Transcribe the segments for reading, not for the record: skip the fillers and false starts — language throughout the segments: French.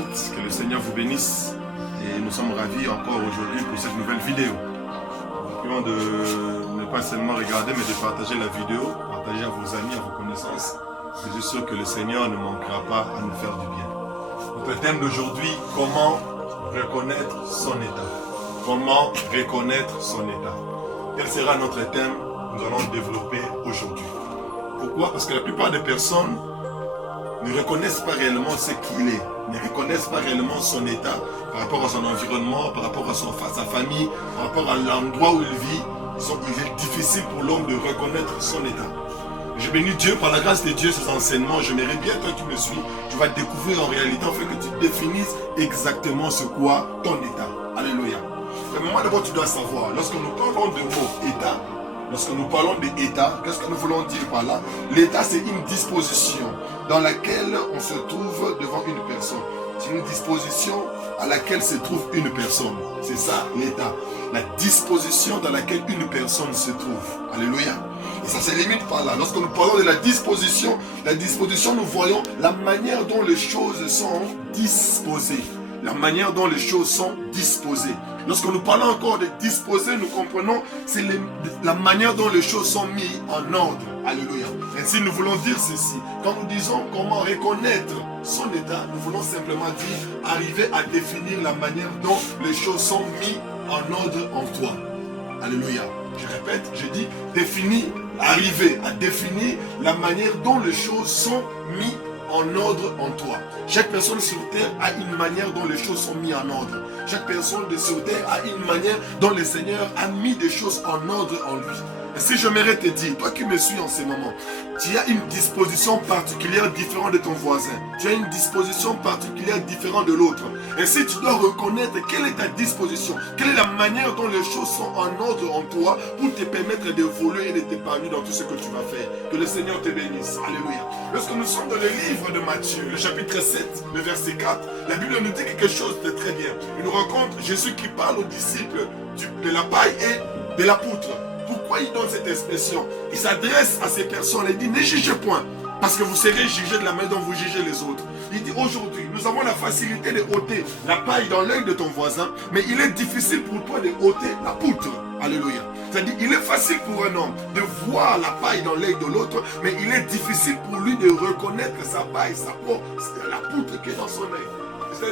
toutes, que le Seigneur vous bénisse. Et nous sommes ravis encore aujourd'hui pour cette nouvelle vidéo. Nous prions de ne pas seulement regarder, mais de partager la vidéo, partager à vos amis, à vos connaissances. Je suis sûr que le Seigneur ne manquera pas à nous faire du bien. Notre thème d'aujourd'hui, comment reconnaître son état. Comment reconnaître son état. Quel sera notre thème que nous allons développer aujourd'hui. Pourquoi? Parce que la plupart des personnes ne reconnaissent pas réellement ce qu'il est, ne reconnaissent pas réellement son état par rapport à son environnement, par rapport à sa famille, par rapport à l'endroit où il vit. Il est difficile pour l'homme de reconnaître son état. Je bénis Dieu, par la grâce de Dieu, ces enseignements. J'aimerais bien, toi qui me suis, tu vas découvrir en réalité, en fait, que tu définisses exactement ce quoi ton état. Alléluia. Premièrement, d'abord, tu dois savoir, lorsque nous parlons de mot état, lorsque nous parlons d'état, qu'est-ce que nous voulons dire par là? L'état, c'est une disposition dans laquelle on se trouve devant une personne. C'est une disposition à laquelle se trouve une personne. C'est ça, l'état. La disposition dans laquelle une personne se trouve. Alléluia. Et ça se limite par là. Lorsque nous parlons de la disposition, nous voyons la manière dont les choses sont disposées. La manière dont les choses sont disposées. Lorsque nous parlons encore de disposer, nous comprenons, c'est la manière dont les choses sont mises en ordre. Alléluia. Ainsi, nous voulons dire ceci. Quand nous disons comment reconnaître son état, nous voulons simplement dire arriver à définir la manière dont les choses sont mises en ordre en toi. Alléluia. Je répète, je dis arriver à définir la manière dont les choses sont mises en ordre en toi. Chaque personne sur terre a une manière dont les choses sont mises en ordre. Chaque personne sur terre a une manière dont le Seigneur a mis des choses en ordre en lui. Et si j'aimerais te dire, toi qui me suis en ce moment, tu as une disposition particulière différente de ton voisin. Tu as une disposition particulière différente de l'autre. Et si tu dois reconnaître quelle est ta disposition, quelle est la manière dont les choses sont en ordre en toi pour te permettre d'évoluer et de t'épanouir dans tout ce que tu vas faire. Que le Seigneur te bénisse. Alléluia. Lorsque nous sommes dans le livre de Matthieu, le chapitre 7, le verset 4, la Bible nous dit quelque chose de très bien. Il nous rencontre Jésus qui parle aux disciples de la paille et de la poutre. Pourquoi il donne cette expression? Il s'adresse à ces personnes et dit, ne jugez point, parce que vous serez jugés de la manière dont vous jugez les autres. Il dit, aujourd'hui, nous avons la facilité de ôter la paille dans l'œil de ton voisin, mais il est difficile pour toi de ôter la poutre. Alléluia. C'est-à-dire, il est facile pour un homme de voir la paille dans l'œil de l'autre, mais il est difficile pour lui de reconnaître sa paille, sa peau, la poutre qui est dans son œil.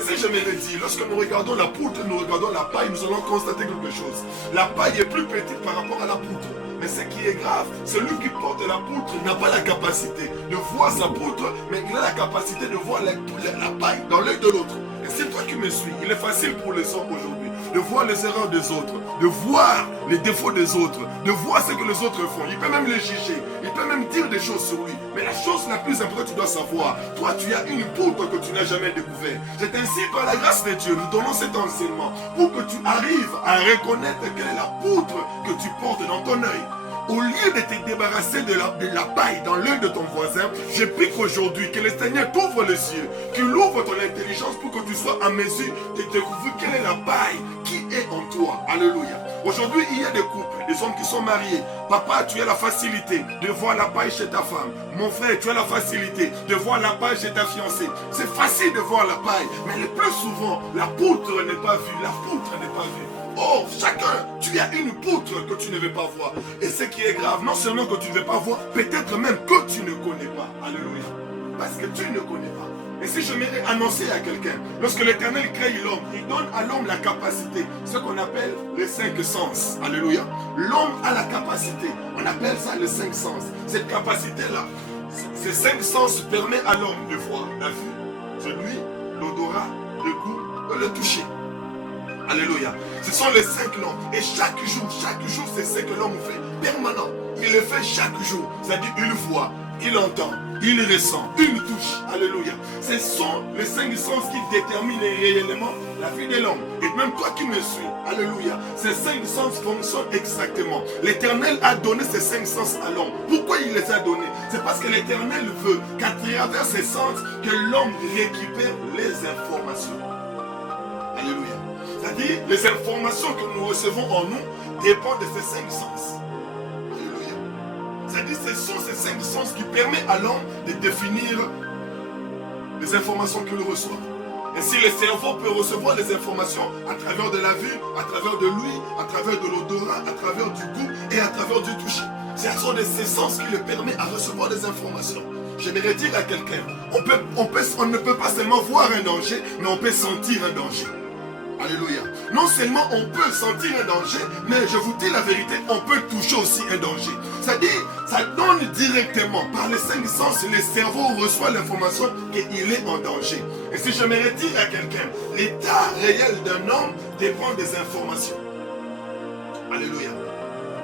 C'est je me le dis, lorsque nous regardons la poutre, nous regardons la paille, nous allons constater quelque chose. La paille est plus petite par rapport à la poutre. Mais ce qui est grave, celui qui porte la poutre n'a pas la capacité de voir sa poutre, mais il a la capacité de voir la paille dans l'œil de l'autre. Et c'est toi qui me suis. Il est facile pour les hommes aujourd'hui de voir les erreurs des autres, de voir les défauts des autres, de voir ce que les autres font. Il peut même les juger, il peut même dire des choses sur lui. Mais la chose la plus importante, tu dois savoir, toi tu as une poutre que tu n'as jamais découverte. C'est ainsi par la grâce de Dieu, nous donnons cet enseignement pour que tu arrives à reconnaître quelle est la poutre que tu portes dans ton œil. Au lieu de te débarrasser de la paille dans l'œil de ton voisin, je prie qu'aujourd'hui, que le Seigneur t'ouvre les yeux, qu'il ouvre ton intelligence pour que tu sois en mesure de découvrir quelle est la paille qui est en toi. Alléluia. Aujourd'hui, il y a des couples, des hommes qui sont mariés. Papa, tu as la facilité de voir la paille chez ta femme. Mon frère, tu as la facilité de voir la paille chez ta fiancée. C'est facile de voir la paille, mais le plus souvent, la poutre n'est pas vue. La poutre n'est pas vue. Oh, chacun, tu as une poutre que tu ne veux pas voir. Et ce qui est grave, non seulement que tu ne veux pas voir, peut-être même que tu ne connais pas. Alléluia. Parce que tu ne connais pas. Et si je m'aimerais annoncer à quelqu'un, lorsque l'Éternel crée l'homme, il donne à l'homme la capacité, ce qu'on appelle les 5 sens. Alléluia. L'homme a la capacité, on appelle ça les 5 sens. Cette capacité-là, ces 5 sens permettent à l'homme de voir la vue, celui, l'odorat, le goût et le toucher. Alléluia. Ce sont les 5 noms. Et chaque jour, ces 5 noms fait permanent. Il le fait chaque jour. C'est-à-dire, il voit, il entend, il ressent, il touche. Alléluia. Ce sont les 5 sens qui déterminent réellement la vie de l'homme. Et même toi qui me suis, alléluia, ces 5 sens fonctionnent exactement. L'Éternel a donné ces 5 sens à l'homme. Pourquoi il les a donnés? C'est parce que l'Éternel veut qu'à travers ces sens, que l'homme récupère les informations. Alléluia. C'est-à-dire, les informations que nous recevons en nous dépendent de ces 5 sens. Alléluia. C'est-à-dire, ce sont ces 5 sens qui permettent à l'homme de définir les informations qu'il reçoit. Ainsi, le cerveau peut recevoir les informations à travers de la vue, à travers de l'ouïe, à travers de l'odorat, à travers du goût et à travers du toucher. Ce sont ces sens qui le permettent à recevoir des informations. J'aimerais dire à quelqu'un, on ne peut pas seulement voir un danger, mais on peut sentir un danger. Alléluia. Non seulement on peut sentir un danger, mais je vous dis la vérité, on peut toucher aussi un danger. C'est-à-dire, ça donne directement, par les cinq sens, le cerveau reçoit l'information qu'il est en danger. Et si j'aimerais dire à quelqu'un, l'état réel d'un homme dépend des informations. Alléluia.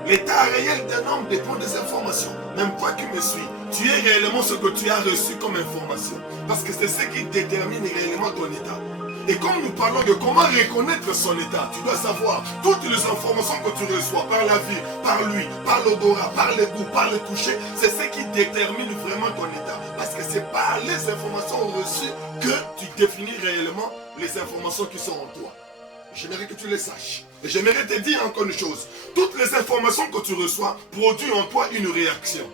L'état réel d'un homme dépend des informations. Même toi qui me suis, tu es réellement ce que tu as reçu comme information. Parce que c'est ce qui détermine réellement ton état. Et comme nous parlons de comment reconnaître son état, tu dois savoir toutes les informations que tu reçois par la vue, par l'ouïe, par l'odorat, par le goût, par le toucher, c'est ce qui détermine vraiment ton état. Parce que c'est par les informations reçues que tu définis réellement les informations qui sont en toi. J'aimerais que tu les saches. Et j'aimerais te dire encore une chose. Toutes les informations que tu reçois produisent en toi une réaction.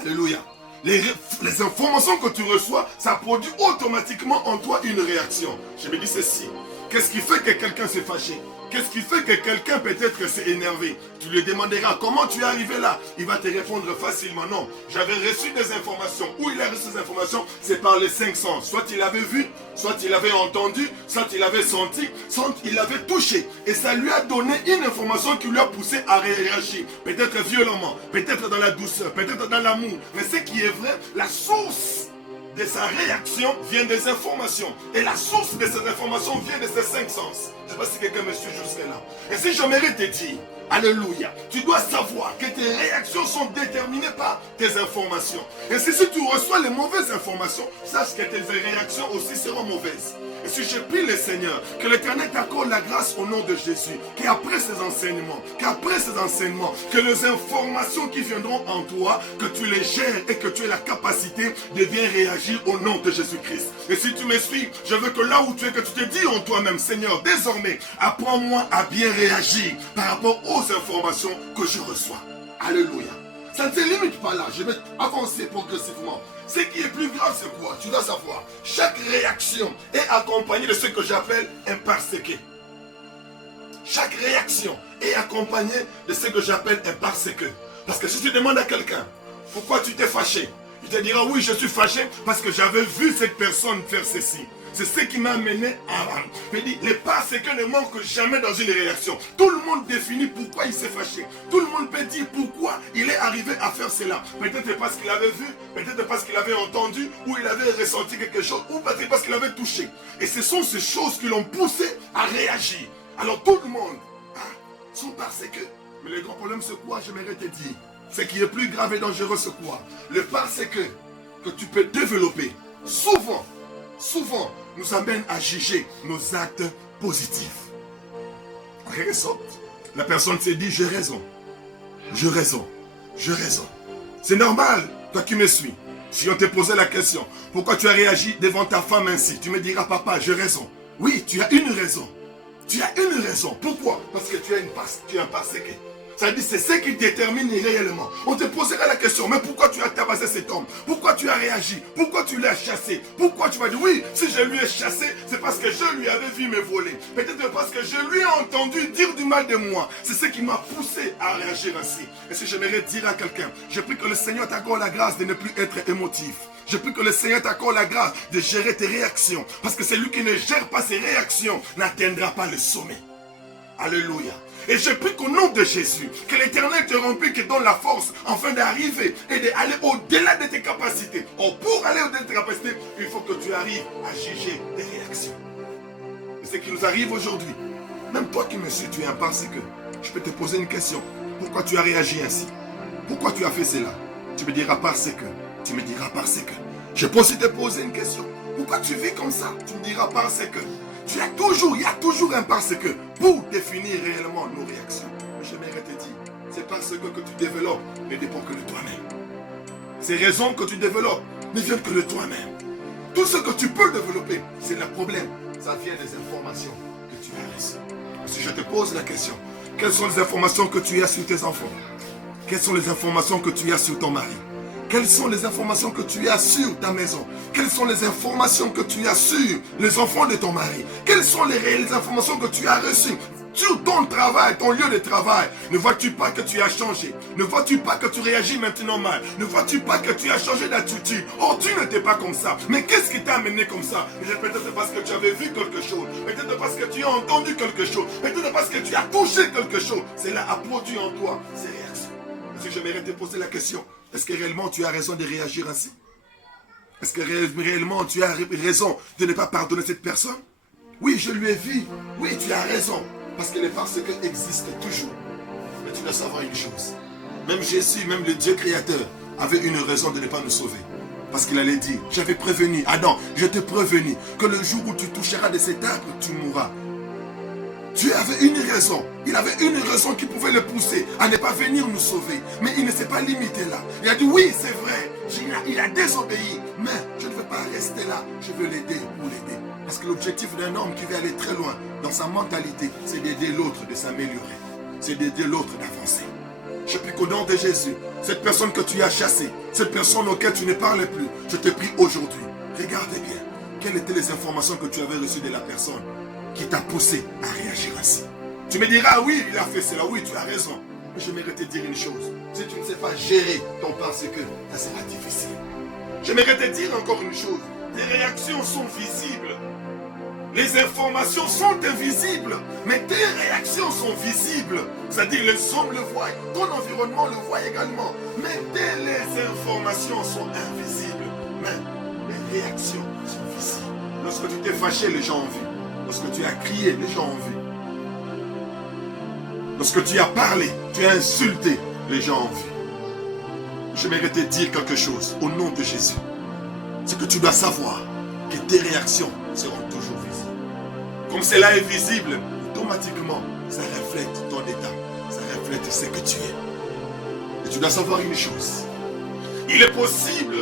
Alléluia. Les informations que tu reçois, ça produit automatiquement en toi une réaction. Je me dis ceci. Qu'est-ce qui fait que quelqu'un s'est fâché? Qu'est-ce qui fait que quelqu'un peut-être s'est énervé? Tu lui demanderas comment tu es arrivé là. Il va te répondre facilement. Non, j'avais reçu des informations. Où il a reçu ces informations? C'est par les cinq sens. Soit il avait vu, soit il avait entendu, soit il avait senti, soit il avait touché. Et ça lui a donné une information qui lui a poussé à réagir. Peut-être violemment, peut-être dans la douceur, peut-être dans l'amour. Mais ce qui est vrai, la source de sa réaction vient des informations. Et la source de ces informations vient de ces cinq sens. Je ne sais pas si quelqu'un me suit jusqu'à là. Et si j'aimerais te dire, alléluia, tu dois savoir que tes réactions sont déterminées par tes informations. Et si tu reçois les mauvaises informations, sache que tes réactions aussi seront mauvaises. Et si je prie le Seigneur, que l'Éternel t'accorde la grâce au nom de Jésus, qu'après ces enseignements, que les informations qui viendront en toi, que tu les gères et que tu aies la capacité de bien réagir au nom de Jésus-Christ. Et si tu me suis, je veux que là où tu es, que tu te dis en toi-même, Seigneur, désormais, apprends-moi à bien réagir par rapport aux informations que je reçois. Alléluia. Ça ne se limite pas là, je vais avancer progressivement. Ce qui est plus grave, c'est quoi? Tu dois savoir, chaque réaction est accompagnée de ce que j'appelle un parce que. Chaque réaction est accompagnée de ce que j'appelle un parce que. Parce que si tu demandes à quelqu'un, pourquoi tu t'es fâché? Il te dira, oui, je suis fâché parce que j'avais vu cette personne faire ceci. C'est ce qui m'a amené à... Les parce que ne manquent jamais dans une réaction. Tout le monde définit pourquoi il s'est fâché. Tout le monde peut dire pourquoi il est arrivé à faire cela. Peut-être parce qu'il avait vu, peut-être parce qu'il avait entendu, ou il avait ressenti quelque chose, ou peut-être parce qu'il avait touché. Et ce sont ces choses qui l'ont poussé à réagir. Alors tout le monde sont parce que... Mais le grand problème c'est quoi? J'aimerais te dire. Ce qui est plus grave et dangereux c'est quoi? Le parce que tu peux développer souvent nous amène à juger nos actes positifs. En quelque sorte, la personne s'est dit, j'ai raison. C'est normal, toi qui me suis. Si on te posait la question, pourquoi tu as réagi devant ta femme ainsi? Tu me diras, papa, j'ai raison. Oui, tu as une raison. Pourquoi? Parce que tu as un parce que. Ça dit, c'est ce qui détermine réellement. On te posera la question, mais pourquoi tu as tabassé cet homme? Pourquoi tu as réagi? Pourquoi tu l'as chassé? Pourquoi tu vas dire, oui, si je lui ai chassé, c'est parce que je lui avais vu me voler. Peut-être parce que je lui ai entendu dire du mal de moi. C'est ce qui m'a poussé à réagir ainsi. Et si j'aimerais dire à quelqu'un, je prie que le Seigneur t'accorde la grâce de ne plus être émotif. Je prie que le Seigneur t'accorde la grâce de gérer tes réactions. Parce que celui qui ne gère pas ses réactions n'atteindra pas le sommet. Alléluia. Et je prie qu'au nom de Jésus, que l'Éternel te remplisse, te donne la force afin d'arriver et d'aller au-delà de tes capacités. Or, pour aller au-delà de tes capacités, il faut que tu arrives à juger tes réactions. Et ce qui nous arrive aujourd'hui, même toi qui me suis, tu es un parce que. Je peux te poser une question. Pourquoi tu as réagi ainsi? Pourquoi tu as fait cela? Tu me diras parce que. Je peux aussi te poser une question. Pourquoi tu vis comme ça? Tu me diras parce que. Il y a toujours un parce que pour définir réellement nos réactions. J'aimerais te dire, c'est parce que tu développes ne dépend que de toi-même. Ces raisons que tu développes ne viennent que de toi-même. Tout ce que tu peux développer, c'est le problème. Ça vient des informations que tu as reçues. Si je te pose la question, quelles sont les informations que tu as sur tes enfants? Quelles sont les informations que tu as sur ton mari? Quelles sont les informations que tu as sur ta maison? Quelles sont les informations que tu as sur les enfants de ton mari? Quelles sont les réelles informations que tu as reçues sur ton travail, ton lieu de travail? Ne vois-tu pas que tu as changé? Ne vois-tu pas que tu réagis maintenant mal? Ne vois-tu pas que tu as changé d'attitude? Oh, tu n'étais pas comme ça. Mais qu'est-ce qui t'a amené comme ça? Peut-être parce que tu avais vu quelque chose. Peut-être parce que tu as entendu quelque chose. Peut-être parce que tu as touché quelque chose. Cela a produit en toi ces réactions. Est-ce que j'aimerais te poser la question? Est-ce que réellement tu as raison de réagir ainsi? Est-ce que réellement tu as raison de ne pas pardonner cette personne? Oui, je lui ai vu. Oui, tu as raison. Parce que les parce que existent toujours. Mais tu dois savoir une chose. Même Jésus, même le Dieu créateur, avait une raison de ne pas nous sauver. Parce qu'il allait dire, j'avais prévenu, Adam, je t'ai prévenu que le jour où tu toucheras de cet arbre, tu mourras. Dieu avait une raison. Il avait une raison qui pouvait le pousser à ne pas venir nous sauver. Mais il ne s'est pas limité là. Il a dit, oui, c'est vrai. Il a désobéi. Mais je ne veux pas rester là. Je veux l'aider pour l'aider. Parce que l'objectif d'un homme qui veut aller très loin dans sa mentalité, c'est d'aider l'autre de s'améliorer. C'est d'aider l'autre d'avancer. Je prie qu'au nom de Jésus, cette personne que tu as chassée, cette personne auquel tu ne parles plus, je te prie aujourd'hui, regarde bien, quelles étaient les informations que tu avais reçues de la personne qui t'a poussé à réagir ainsi. Tu me diras, oui, il a fait cela, oui, tu as raison. Mais j'aimerais te dire une chose, si tu ne sais pas gérer ton parce que, ça sera difficile. J'aimerais te dire encore une chose, tes réactions sont visibles. Les informations sont invisibles, mais tes réactions sont visibles. C'est-à-dire les hommes le voient, ton environnement le voit également. Mais les informations sont invisibles, mais les réactions sont visibles. Lorsque tu t'es fâché, les gens ont vu. Lorsque tu as crié, les gens ont vu. Lorsque tu as parlé, tu as insulté, les gens ont vu. J'aimerais te dire quelque chose au nom de Jésus. C'est que tu dois savoir que tes réactions seront toujours visibles. Comme cela est visible, automatiquement, ça reflète ton état. Ça reflète ce que tu es. Et tu dois savoir une chose. Il est possible,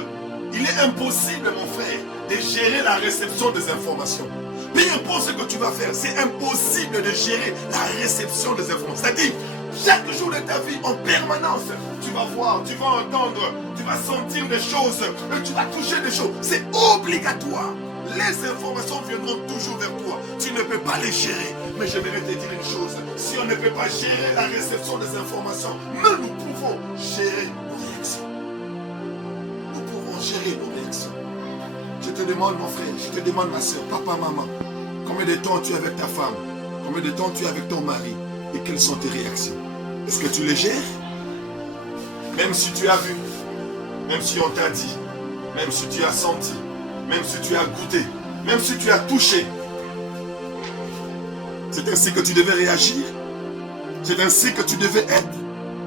il est impossible, mon frère, de gérer la réception des informations. Peu importe ce que tu vas faire, c'est impossible de gérer la réception des informations. C'est-à-dire, chaque jour de ta vie, en permanence, tu vas voir, tu vas entendre, tu vas sentir des choses, tu vas toucher des choses. C'est obligatoire. Les informations viendront toujours vers toi. Tu ne peux pas les gérer. Mais j'aimerais te dire une chose. Si on ne peut pas gérer la réception des informations, mais nous pouvons gérer nos réactions. Nous pouvons gérer nos réactions. Je te demande, mon frère, je te demande, ma soeur, papa, maman, combien de temps tu es avec ta femme? Combien de temps tu es avec ton mari? Et quelles sont tes réactions? Est-ce que tu les gères? Même si tu as vu, même si on t'a dit, même si tu as senti, même si tu as goûté, même si tu as touché, c'est ainsi que tu devais réagir. C'est ainsi que tu devais être.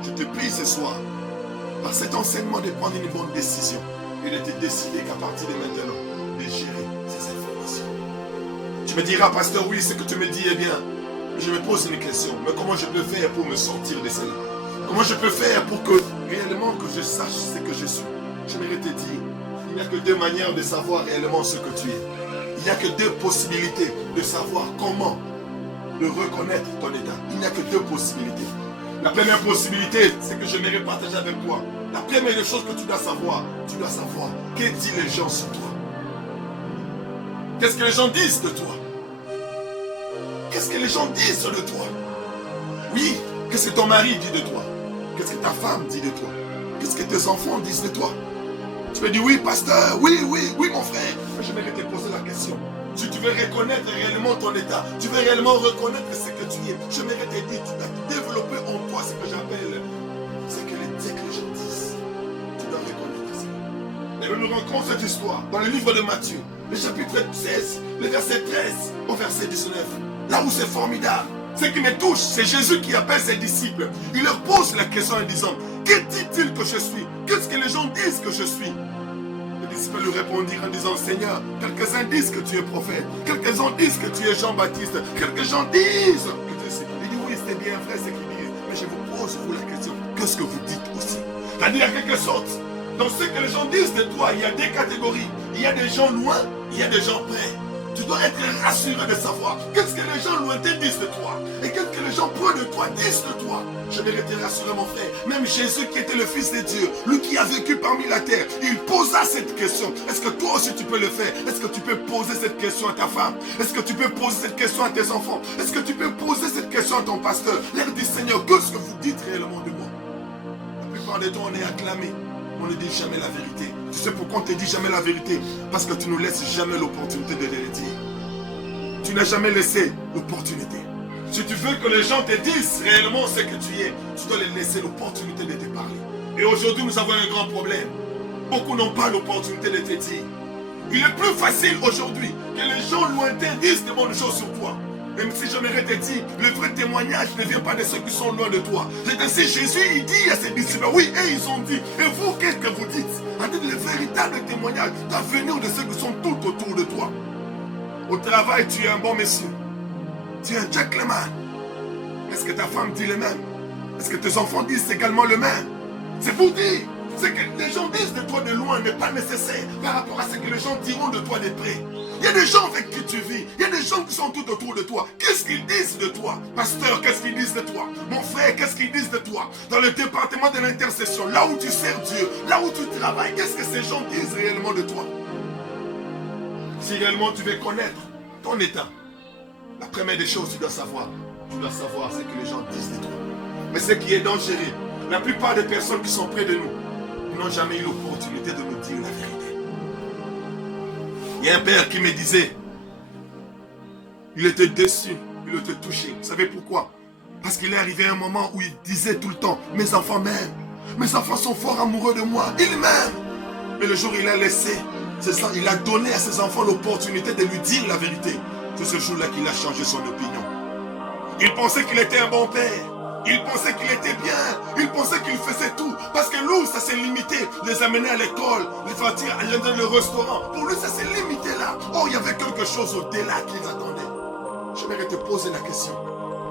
Je te prie ce soir, par cet enseignement, de prendre une bonne décision et de te décider qu'à partir de maintenant, de gérer ces informations. Tu me diras, pasteur, oui, ce que tu me dis est bien. Je me pose une question. Mais comment je peux faire pour me sortir de cela? Comment je peux faire pour que réellement que je sache ce que je suis? J'aimerais te dire, il n'y a que deux manières de savoir réellement ce que tu es. Il n'y a que deux possibilités de savoir comment de reconnaître ton état. Il n'y a que deux possibilités. La première possibilité, c'est que j'aimerais partager avec toi. La première des choses que tu dois savoir que disent les gens sur toi. Qu'est-ce que les gens disent de toi? Qu'est-ce que les gens disent de toi? Oui, qu'est-ce que ton mari dit de toi? Qu'est-ce que ta femme dit de toi? Qu'est-ce que tes enfants disent de toi? Tu me dis, oui, pasteur, oui, mon frère. Mais j'aimerais te poser la question. Si tu veux reconnaître réellement ton état, tu veux réellement reconnaître ce que tu es, j'aimerais te dire, tu dois développer en toi ce que j'appelle, ce que les gens disent. Tu dois reconnaître ça. Et nous rencontrons cette histoire dans le livre de Matthieu, le chapitre 16, le verset 13 au verset 19. Là où c'est formidable. Ce qui me touche, c'est Jésus qui appelle ses disciples. Il leur pose la question en disant, que dit-il que je suis? Qu'est-ce que les gens disent que je suis? Les disciples lui répondirent en disant, Seigneur, quelques-uns disent que tu es prophète, quelques-uns disent que tu es Jean-Baptiste, quelques gens disent que tu es... Il dit, oui, c'est bien vrai ce qu'ils disent, mais je vous pose vous la question, qu'est-ce que vous dites aussi? C'est-à-dire, en quelque sorte, dans ce que les gens disent de toi, il y a des catégories. Il y a des gens loin, il y a des gens près. Tu dois être rassuré de savoir qu'est-ce que les gens lointains disent de toi. Et qu'est-ce que les gens près de toi disent de toi. J'aimerais te rassurer mon frère. Même Jésus qui était le Fils de Dieu, lui qui a vécu parmi la terre, il posa cette question. Est-ce que toi aussi tu peux le faire? Est-ce que tu peux poser cette question à ta femme? Est-ce que tu peux poser cette question à tes enfants? Est-ce que tu peux poser cette question à ton pasteur? Leur dit Seigneur, qu'est-ce que vous dites réellement de moi? La plupart des temps on est acclamé. On ne dit jamais la vérité. Tu sais pourquoi on ne te dit jamais la vérité? Parce que tu ne laisses jamais l'opportunité de le dire. Tu n'as jamais laissé l'opportunité. Si tu veux que les gens te disent réellement ce que tu es, tu dois les laisser l'opportunité de te parler. Et aujourd'hui, nous avons un grand problème. Beaucoup n'ont pas l'opportunité de te dire. Il est plus facile aujourd'hui que les gens lointains disent de bonnes choses sur toi. Même si j'aimerais te dire, le vrai témoignage ne vient pas de ceux qui sont loin de toi. C'est ainsi Jésus, il dit à ses disciples, oui, et ils ont dit, et vous, qu'est-ce que vous dites? En fait, le véritable témoignage doit venir de ceux qui sont tout autour de toi. Au travail, tu es un bon monsieur. Tu es un gentleman. Est-ce que ta femme dit le même? Est-ce que tes enfants disent également le même? C'est pour dire. Ce que les gens disent de toi de loin n'est pas nécessaire par rapport à ce que les gens diront de toi de près. Il y a des gens avec qui tu vis. Il y a des gens qui sont tout autour de toi. Qu'est-ce qu'ils disent de toi? Pasteur, qu'est-ce qu'ils disent de toi? Mon frère, qu'est-ce qu'ils disent de toi? Dans le département de l'intercession, là où tu sers Dieu, là où tu travailles, qu'est-ce que ces gens disent réellement de toi? Si réellement tu veux connaître ton état, la première des choses, tu dois savoir ce que les gens disent de toi. Mais ce qui est dangereux, la plupart des personnes qui sont près de nous n'ont jamais eu l'opportunité de nous dire la vérité. Il y a un père qui me disait, il était déçu, il était touché. Vous savez pourquoi? Parce qu'il est arrivé un moment où il disait tout le temps, mes enfants m'aiment, mes enfants sont fort amoureux de moi, ils m'aiment. Mais le jour où il a laissé, il a donné à ses enfants l'opportunité de lui dire la vérité. C'est ce jour-là qu'il a changé son opinion. Il pensait qu'il était un bon père. Il pensait qu'il était bien. Il pensait qu'il faisait tout. Parce que lui, ça s'est limité. Les amener à l'école, les faire aller dans le restaurant. Pour lui, ça s'est limité là. Oh, il y avait quelque chose au-delà qui les attendait. J'aimerais te poser la question.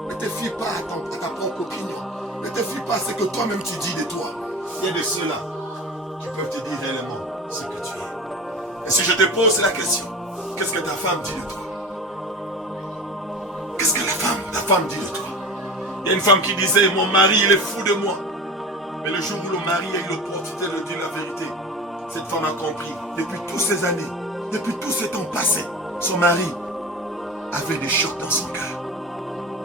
Ne te fie pas à ta propre opinion. Ne te fie pas à ce que toi-même tu dis de toi. Il y a de ceux-là qui peuvent te dire réellement ce que tu es. Et si je te pose la question, qu'est-ce que ta femme dit de toi? Qu'est-ce que ta femme dit de toi? Il y a une femme qui disait, mon mari, il est fou de moi. Mais le jour où le mari a eu l'opportunité de dire la vérité, cette femme a compris, depuis toutes ces années, depuis tout ce temps passé, son mari avait des chocs dans son cœur.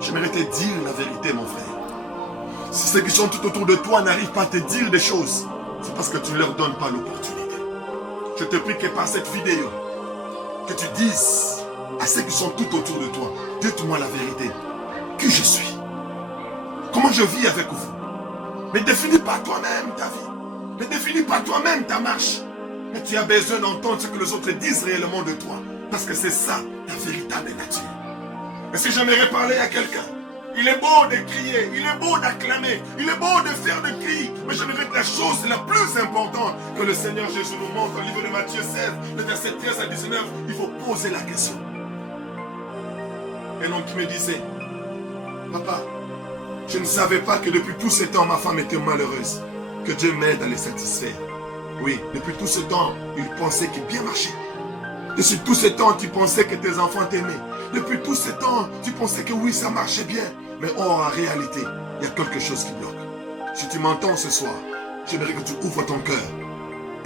J'aimerais te dire la vérité, mon frère. Si ceux qui sont tout autour de toi n'arrivent pas à te dire des choses, c'est parce que tu ne leur donnes pas l'opportunité. Je te prie que par cette vidéo, que tu dises à ceux qui sont tout autour de toi, dites-moi la vérité, qui je suis. Comment je vis avec vous? Ne définis pas toi-même ta vie. Ne définis pas toi-même ta marche. Mais tu as besoin d'entendre ce que les autres disent réellement de toi. Parce que c'est ça, ta véritable nature. Et si j'aimerais parler à quelqu'un, il est beau de crier, il est beau d'acclamer, il est beau de faire des cris. Mais j'aimerais que la chose la plus importante que le Seigneur Jésus nous montre au livre de Matthieu 16, le verset 13 à 19, il faut poser la question. Un homme qui me disait, papa, je ne savais pas que depuis tout ce temps, ma femme était malheureuse. Que Dieu m'aide à les satisfaire. Oui, depuis tout ce temps, il pensait qu'il bien marchait. Depuis tout ce temps, tu pensais que tes enfants t'aimaient. Depuis tout ce temps, tu pensais que oui, ça marchait bien. Mais en réalité, il y a quelque chose qui bloque. Si tu m'entends ce soir, j'aimerais que tu ouvres ton cœur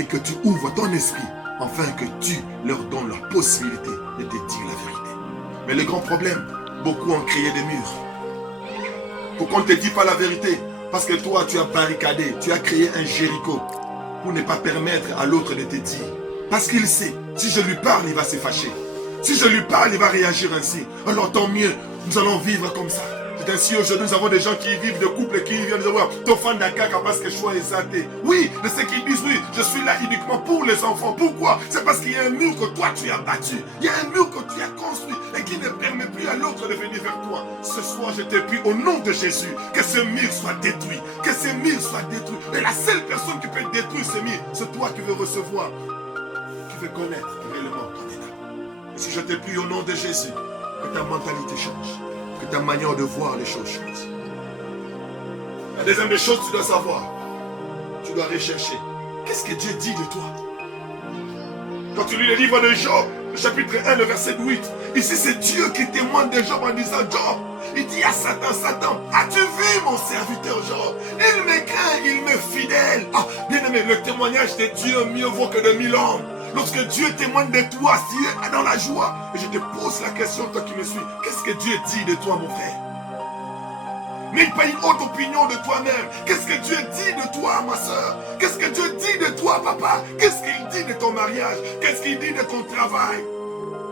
et que tu ouvres ton esprit afin que tu leur donnes la possibilité de te dire la vérité. Mais le grand problème, beaucoup ont créé des murs. Pourquoi on ne te dit pas la vérité? Parce que toi, tu as barricadé, tu as créé un Jéricho pour ne pas permettre à l'autre de te dire. Parce qu'il sait, si je lui parle, il va se fâcher. Si je lui parle, il va réagir ainsi. Alors tant mieux, nous allons vivre comme ça. C'est ainsi aujourd'hui, nous avons des gens qui vivent de couples qui viennent de voir ton fan d'Akaka parce que je suis exalté. Oui, de ce qu'ils disent, oui, je suis là uniquement pour les enfants. Pourquoi? C'est parce qu'il y a un mur que toi tu as battu. Il y a un mur que tu as construit et qui ne permet plus à l'autre de venir vers toi. Ce soir, je te prie au nom de Jésus que ce mur soit détruit. Que ce mur soit détruit. Et la seule personne qui peut détruire ce mur, c'est toi qui veux recevoir, qui veux connaître réellement ton état. Et si je te prie au nom de Jésus, que ta mentalité change. Que ta manière de voir les choses change. La deuxième des choses que tu dois savoir, tu dois rechercher. Qu'est-ce que Dieu dit de toi? Quand tu lis le livre de Job, le chapitre 1, le verset 8. Ici, c'est Dieu qui témoigne de Job en disant, Job, il dit à Satan, Satan, as-tu vu mon serviteur Job? Il me craint, il me fidèle. Ah, bien aimé, le témoignage de Dieu mieux vaut que de 1000 hommes. Lorsque Dieu témoigne de toi, si tu es dans la joie, et je te pose la question, toi qui me suis, qu'est-ce que Dieu dit de toi, mon frère? N'aie pas une haute opinion de toi-même. Qu'est-ce que Dieu dit de toi, ma soeur? Qu'est-ce que Dieu dit de toi, papa? Qu'est-ce qu'il dit de ton mariage? Qu'est-ce qu'il dit de ton travail?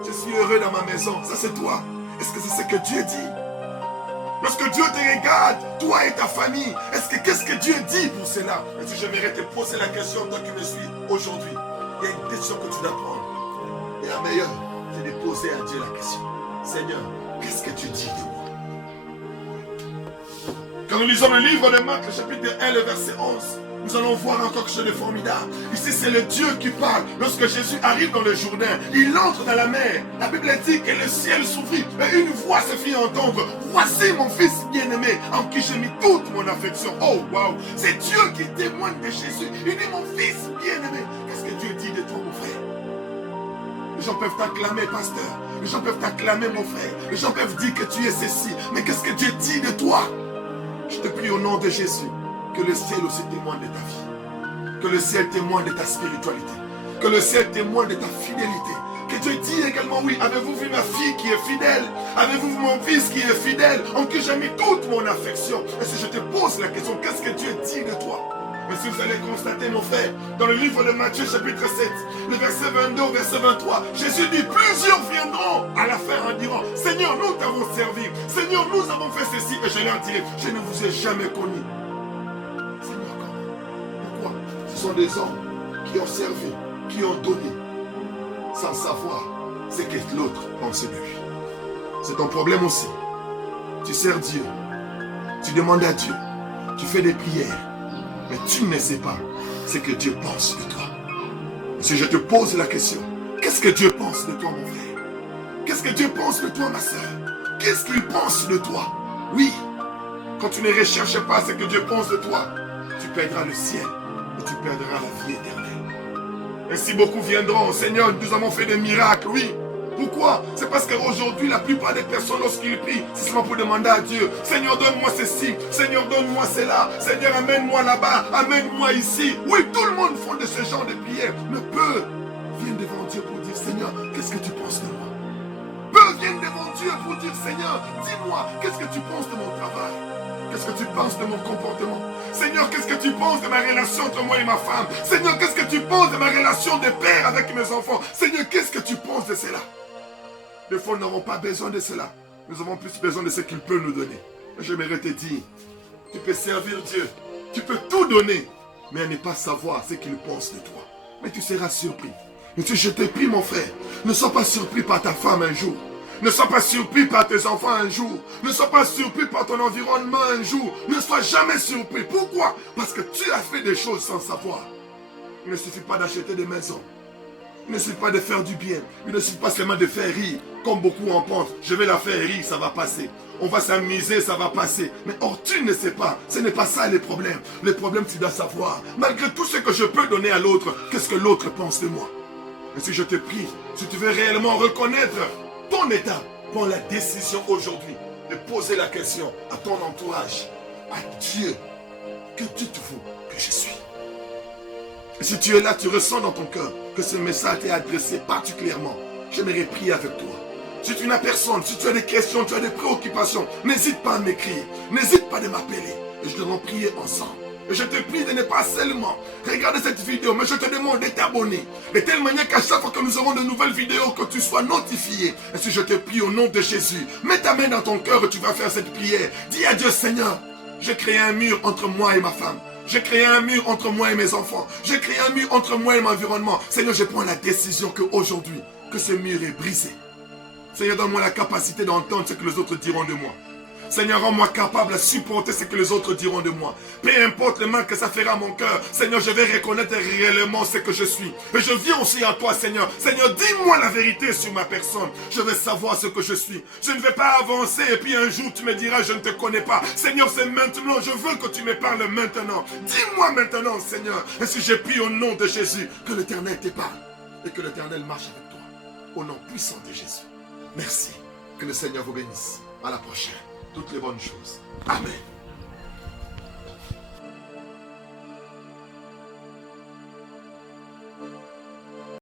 Je suis heureux dans ma maison, ça c'est toi. Est-ce que c'est ce que Dieu dit? Lorsque Dieu te regarde, toi et ta famille, qu'est-ce que Dieu dit pour cela? Est-ce que j'aimerais te poser la question, toi qui me suis aujourd'hui? Il y a une question que tu dois prendre. Et la meilleure, c'est de poser à Dieu la question. Seigneur, qu'est-ce que tu dis de moi? Quand nous lisons le livre de Marc, le chapitre 1, le verset 11, nous allons voir encore quelque chose de formidable. Ici, c'est le Dieu qui parle. Lorsque Jésus arrive dans le Jourdain, il entre dans la mer. La Bible dit que le ciel s'ouvrit et une voix se fit entendre. Voici mon fils bien-aimé, en qui j'ai mis toute mon affection. Oh, wow! C'est Dieu qui témoigne de Jésus. Il dit, mon fils bien-aimé. Qu'est-ce que Dieu dit de toi, mon frère? Les gens peuvent t'acclamer, pasteur. Les gens peuvent t'acclamer, mon frère. Les gens peuvent dire que tu es ceci. Mais qu'est-ce que Dieu dit de toi? Je te prie au nom de Jésus, que le ciel aussi témoigne de ta vie. Que le ciel témoigne de ta spiritualité. Que le ciel témoigne de ta fidélité. Que Dieu dit également, oui, avez-vous vu ma fille qui est fidèle? Avez-vous vu mon fils qui est fidèle? En qui j'ai mis toute mon affection. Et si je te pose la question, qu'est-ce que Dieu dit de toi? Mais si vous allez constater, mon frère, dans le livre de Matthieu, chapitre 7, le verset 22 au verset 23, Jésus dit, plusieurs viendront à la fin en disant, Seigneur, nous t'avons servi. Seigneur, nous avons fait ceci. Et je leur dirai, je ne vous ai jamais connu. Seigneur, comment? Pourquoi? Ce sont des hommes qui ont servi, qui ont donné, sans savoir ce que l'autre pense de lui. C'est ton problème aussi. Tu sers Dieu, tu demandes à Dieu, tu fais des prières, mais tu ne sais pas ce que Dieu pense de toi. Si je te pose la question, qu'est-ce que Dieu pense de toi, mon frère? Qu'est-ce que Dieu pense de toi, ma soeur? Qu'est-ce qu'il pense de toi? Oui, quand tu ne recherches pas ce que Dieu pense de toi, tu perdras le ciel et tu perdras la vie éternelle. Ainsi beaucoup viendront, Seigneur, nous avons fait des miracles, oui. Pourquoi? C'est parce qu'aujourd'hui, la plupart des personnes, lorsqu'ils prient, c'est seulement pour demander à Dieu, Seigneur, donne-moi ceci, Seigneur, donne-moi cela, Seigneur, amène-moi là-bas, amène-moi ici. Oui, tout le monde fait de ce genre de prières, mais peu viennent devant Dieu pour dire, Seigneur, qu'est-ce que tu penses de moi? Peu viennent devant Dieu pour dire, Seigneur, dis-moi, qu'est-ce que tu penses de mon travail? Qu'est-ce que tu penses de mon comportement? Seigneur, qu'est-ce que tu penses de ma relation entre moi et ma femme? Seigneur, qu'est-ce que tu penses de ma relation de père avec mes enfants? Seigneur, qu'est-ce que tu penses de cela? Des fois, nous n'avons pas besoin de cela. Nous avons plus besoin de ce qu'il peut nous donner. J'aimerais te dire, tu peux servir Dieu, tu peux tout donner, mais à ne pas savoir ce qu'il pense de toi. Mais tu seras surpris. Et si je te prie, mon frère, ne sois pas surpris par ta femme un jour. Ne sois pas surpris par tes enfants un jour. Ne sois pas surpris par ton environnement un jour. Ne sois jamais surpris. Pourquoi? Parce que tu as fait des choses sans savoir. Il ne suffit pas d'acheter des maisons. Il ne suffit pas de faire du bien. Il ne suffit pas seulement de faire rire. Comme beaucoup en pensent. Je vais la faire rire, ça va passer. On va s'amuser, ça va passer. Mais or, tu ne sais pas. Ce n'est pas ça les problèmes. Les problèmes, tu dois savoir. Malgré tout ce que je peux donner à l'autre, qu'est-ce que l'autre pense de moi? Et si je te prie, si tu veux réellement reconnaître ton état, prends la décision aujourd'hui de poser la question à ton entourage, à Dieu, que Dieu te vaut que je suis. Et si tu es là, tu ressens dans ton cœur que ce message t'est adressé particulièrement, j'aimerais prier avec toi. Si tu n'as personne, si tu as des questions, tu as des préoccupations, n'hésite pas à m'écrire, n'hésite pas de m'appeler et je devons prier ensemble. Et je te prie de ne pas seulement regarder cette vidéo, mais je te demande de t'abonner. De telle manière qu'à chaque fois que nous aurons de nouvelles vidéos, que tu sois notifié. Et si je te prie au nom de Jésus, mets ta main dans ton cœur et tu vas faire cette prière. Dis à Dieu, Seigneur, j'ai créé un mur entre moi et ma femme. J'ai créé un mur entre moi et mes enfants. J'ai créé un mur entre moi et mon environnement. Seigneur, je prends la décision qu'aujourd'hui, que ce mur est brisé. Seigneur, donne-moi la capacité d'entendre ce que les autres diront de moi. Seigneur, rends-moi capable à supporter ce que les autres diront de moi. Peu importe le mal que ça fera à mon cœur, Seigneur, je vais reconnaître réellement ce que je suis. Et je viens aussi à toi, Seigneur. Seigneur, dis-moi la vérité sur ma personne. Je veux savoir ce que je suis. Je ne vais pas avancer et puis un jour tu me diras, je ne te connais pas. Seigneur, c'est maintenant. Je veux que tu me parles maintenant. Dis-moi maintenant, Seigneur. Et si j'ai pris au nom de Jésus, que l'Éternel te parle et que l'Éternel marche avec toi. au nom puissant de Jésus. Merci. Que le Seigneur vous bénisse. À la prochaine. Toutes les bonnes choses. Amen.